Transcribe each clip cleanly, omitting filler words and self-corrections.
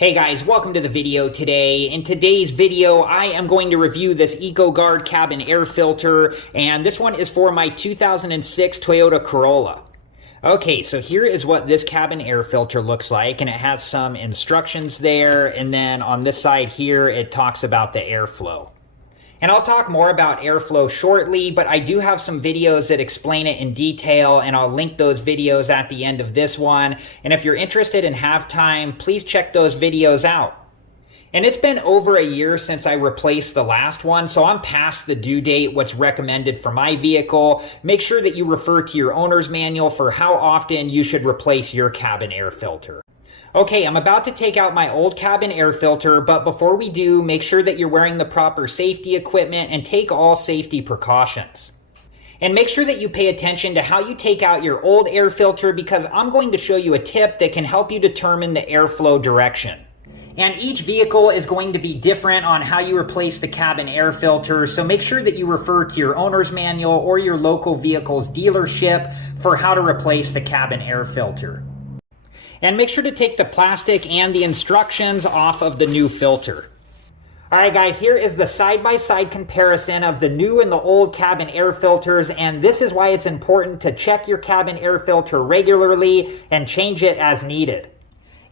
Hey guys, welcome to the video today. In today's video, I am going to review this Ecogard cabin air filter, and this one is for my 2006 Toyota Corolla. Okay, so here is what this cabin air filter looks like, and it has some instructions there, and then on this side here, it talks about the airflow. And I'll talk more about airflow shortly, but I do have some videos that explain it in detail, and I'll link those videos at the end of this one. And if you're interested and have time, please check those videos out. And it's been over a year since I replaced the last one, so I'm past the due date, what's recommended for my vehicle. Make sure that you refer to your owner's manual for how often you should replace your cabin air filter. Okay, I'm about to take out my old cabin air filter, but before we do, make sure that you're wearing the proper safety equipment and take all safety precautions. And make sure that you pay attention to how you take out your old air filter, because I'm going to show you a tip that can help you determine the airflow direction. And each vehicle is going to be different on how you replace the cabin air filter, so make sure that you refer to your owner's manual or your local vehicle's dealership for how to replace the cabin air filter. And make sure to take the plastic and the instructions off of the new filter. Alright guys, here is the side-by-side comparison of the new and the old cabin air filters, and this is why it's important to check your cabin air filter regularly and change it as needed.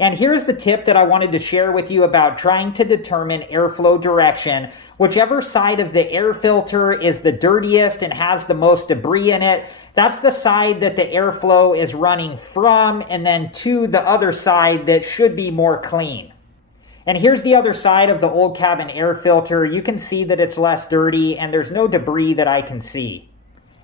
And here's the tip that I wanted to share with you about trying to determine airflow direction. Whichever side of the air filter is the dirtiest and has the most debris in it, that's the side that the airflow is running from, and then to the other side that should be more clean. And here's the other side of the old cabin air filter. You can see that it's less dirty and there's no debris that I can see.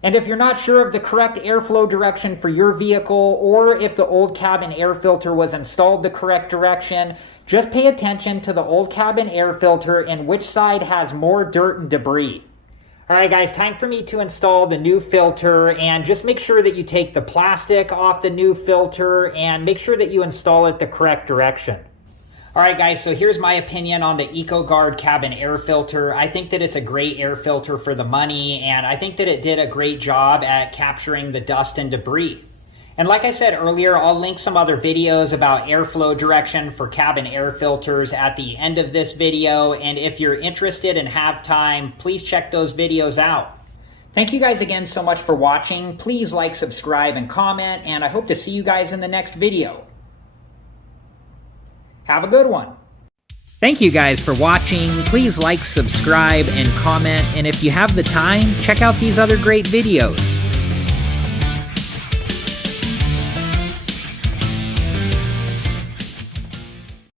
And if you're not sure of the correct airflow direction for your vehicle, or if the old cabin air filter was installed the correct direction, just pay attention to the old cabin air filter and which side has more dirt and debris. Alright guys, time for me to install the new filter, and just make sure that you take the plastic off the new filter and make sure that you install it the correct direction. Alright guys, so here's my opinion on the Ecogard cabin air filter. I think that it's a great air filter for the money, and I think that it did a great job at capturing the dust and debris. And like I said earlier, I'll link some other videos about airflow direction for cabin air filters at the end of this video, and if you're interested and have time, please check those videos out. Thank you guys again so much for watching. Please like, subscribe, and comment, and I hope to see you guys in the next video. Have a good one. Thank you guys for watching. Please like, subscribe, and comment, and if you have the time, check out these other great videos.